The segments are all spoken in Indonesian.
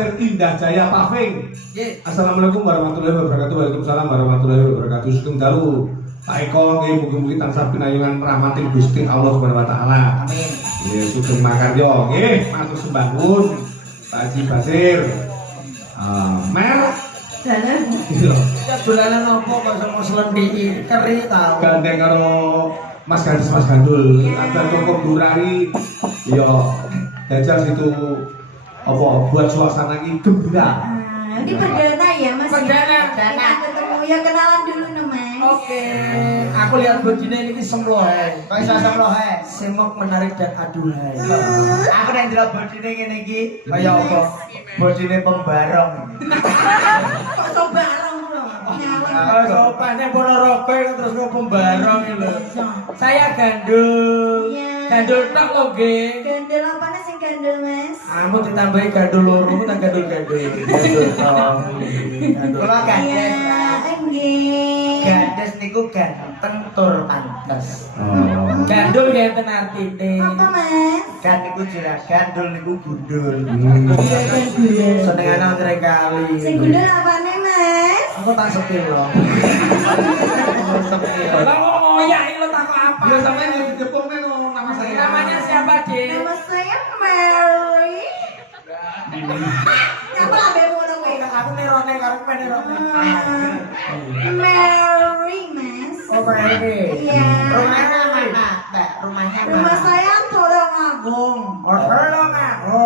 Basir Indah Jaya Paving. Assalamualaikum warahmatullahi wabarakatuh. Waalaikumsalam warahmatullahi wabarakatuh. Sugeng dalu Pak Eko nggih mugi-mugi tansah pinayungan rahmating Gusti Allah Subhanahu wa taala. Amin. Nggih sugeng makarya nggih matur sembah nuwun Pak Haji Basir. Mer Dalan. iya. Ya dolanan opo kok sama selendiki keri tau. Gandeng karo Mas Gandul. Ada toko Durari. Ya jajal situ apa buat suasana ini gembira. Ini perdana ya Mas. Perdana. Kita ketemu ya kenalan dulu nih Mas. Oke, aku lihat begini ini semlohe. Kok iso semlohe? Semok menarik dan aduhai. Aku nek ndelok bodine ngene iki kaya apa? Bodine pembarong. Kok so bareng lho. Kalau sopannya Ponorogo itu terus ke pembarong itu. Saya gandul. Iya. Gandul tak lho nggih. Gandul apa nih sing gandul Mas? Kamu ditambahi gandul loro tak gandul-gandul. Gandul tong. Gandul. Kula gandes. Iya, enggih. Gandes niku ganteng tur pantes. Gandul ya enten artine. Apa Mas? Gan niku juragan, dul niku gundul. Iya kan gundul. Senengane antre kali. Sing gundul apa nih Mas? Aku tak setil loh. Lah kok ngoyak iki lo takut apa? Ya sampeyan yo ditepung no nama saya. Namanya siapa, Dik? Nama saya Mary. Apa abe ngono kowe? Aku nerone karo nerone. Mary Mas. Oh, Mary. Iya. Rumahnya mana? Mbak, rumahnya mana? Rumah saya Tulungagung. Oh, tolong aku.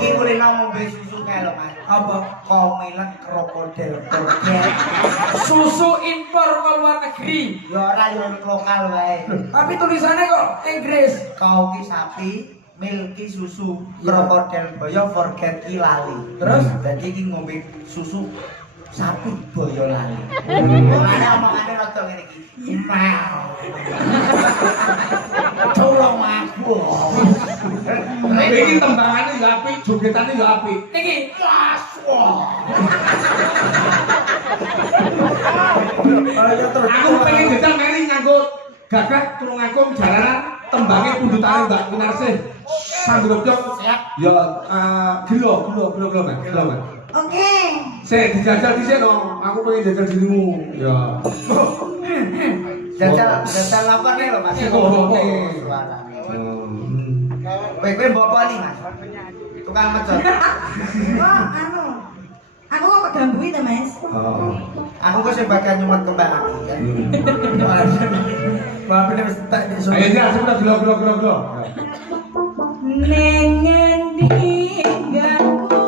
Iki kulino ngombe susu kae lho, Mas. Apa? Komilet krokodil turki. Susu impor ke luar negeri. Ya ora yo lokal wae. Tapi tulisannya kok Inggris. Kau ki sapi, milki susu, krokodil boyo forget ki lali. Terus? Dadi iki ngombe susu sapi boyo lali. Ana omongane rada ngene iki. Mau. Tolong aku. Iki tembangane ya apik, jogetane ya apik. Niki. Ayo terus. Aku pengen jajal meri nganggo gagak Tulungagung jalanan tembange pundutane Mbak Winarsih. Sandropyok. Siap. Ya gelo Mas. Oke. Sik dijajal dhisik no. Aku pengen jajal dirimu. Ya. Jajal lapar nih lho Mas. Boboke. Suarane. Kowe mbok apa nih Mas? Tukang mecot. Oh, anu. Aku kok kedambui ta, Mas? Oh. Aku kok sing bakal nyumet kembang api ya. Bapak ini mesti tak di Ayo ya, sudah gelo. Ning ngendi ganggu.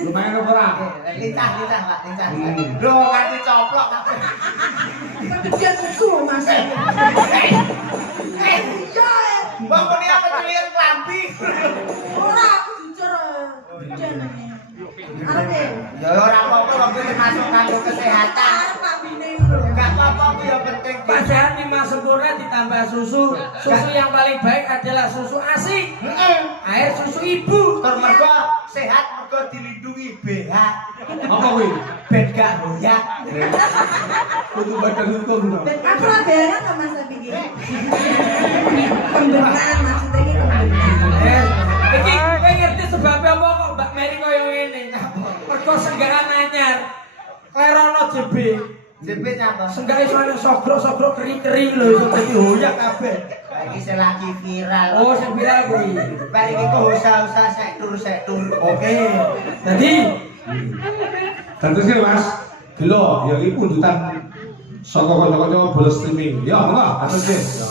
Lumayan apa ora? Lincah Pak, lincah. Lho nganti coplok kabeh. Kemudian susu, Mas. Iya. Mbok muni apa cilian klambi. Ora aku jujur. Jenenge. Oke. Ya ora apa-apa wong iki masuk kanggo kesehatan. Pak Bine lho. Enggak apa-apa ku ya penting. Padahal 5 sempurna ditambah susu. Susu yang paling baik adalah susu ASI. Air susu ibu. Tur mergo sehat mergo dilindungi BH. Apa kuwi? Ben gak hoyak. Kudu badan hukum. Aku ora beran to Mas tapi iki. Pembenahan maksudnya iki pembenahan. Iki kowe ngerti sebabnya apa kok Mbak Mary koyo ngene? Mergo senggakan anyar. Klerono JB. JP nyapa? Senggake soalnya sogro keri-keri lho iso dadi hoyak kabeh. Iki sing lagi viral. Oh, sing viral kuwi. Bar iki kok usah-usah sek tur. Oke. Jadi Tentu sih Mas, gelo, ya iki pundutan saka kanca-kanca bolos streaming. Ya, monggo, tentu sih. Ya.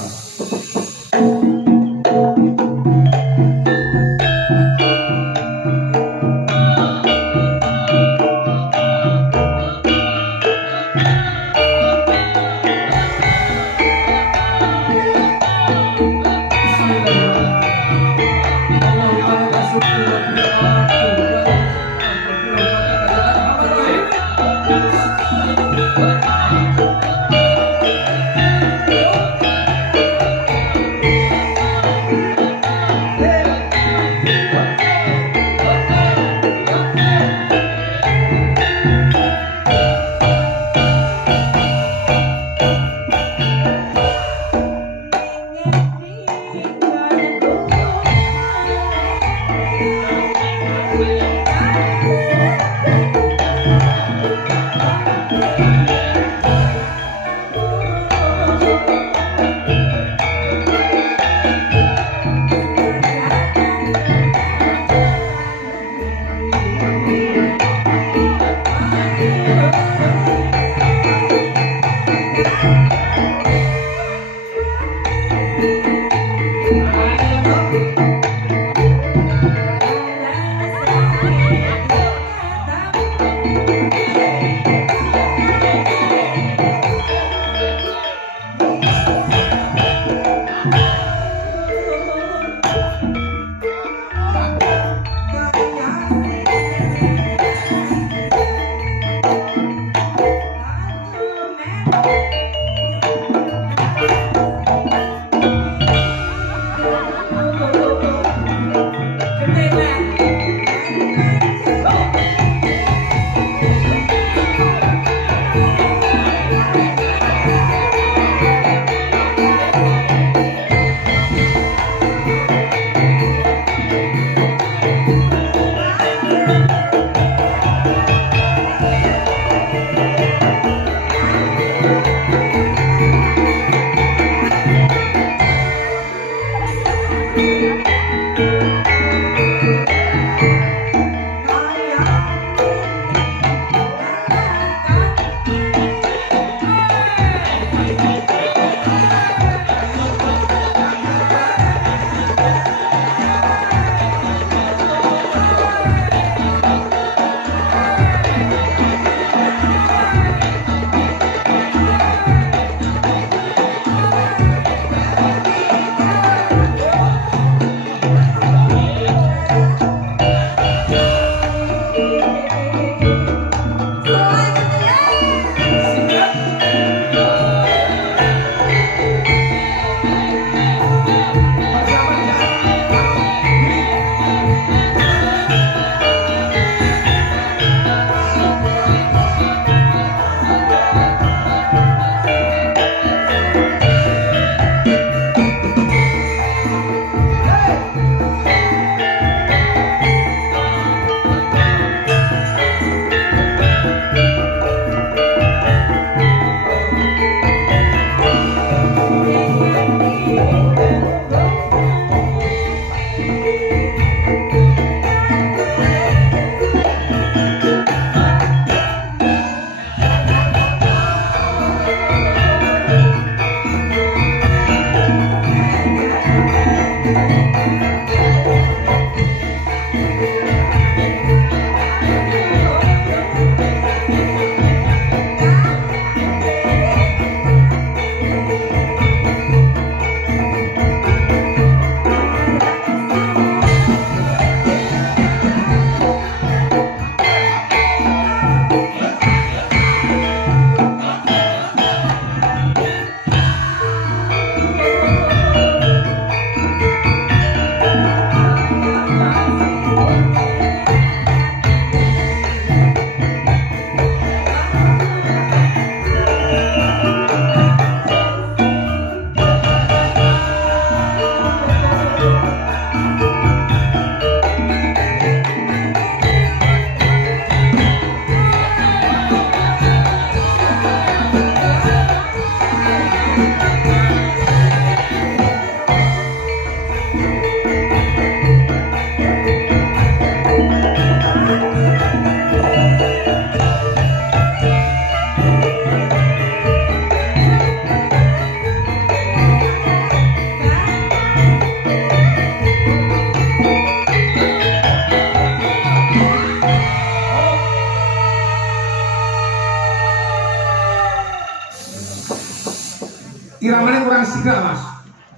Iramanya kurang siga mas.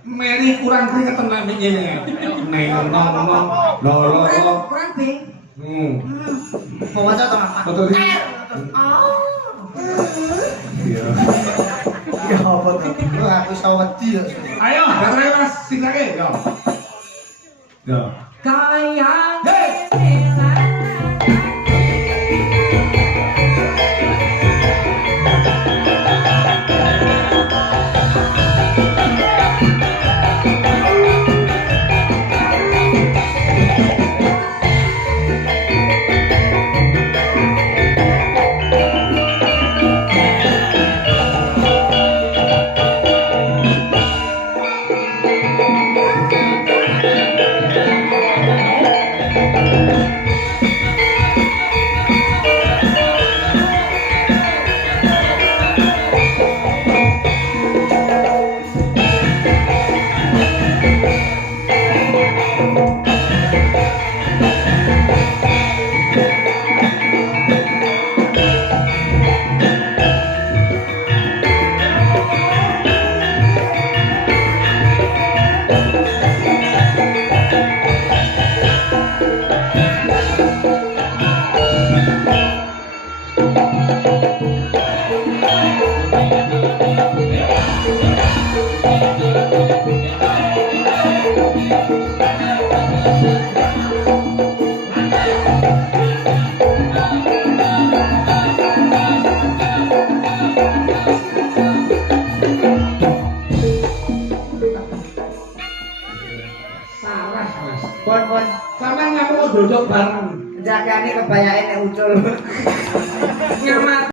Mary kurang keringetan nanti ini. Neng ngomong lolo. Kurang bing. Bawa aja teman. Betul sih. Iya. Ya apa tuh? Aku sawati ya. Ayo, datang mas, sing lagi, yo. Yo. Kaya Salah mas. Pon. Sama nggak mau duduk bareng. Jakane kebayake nek ucul. Nyamat.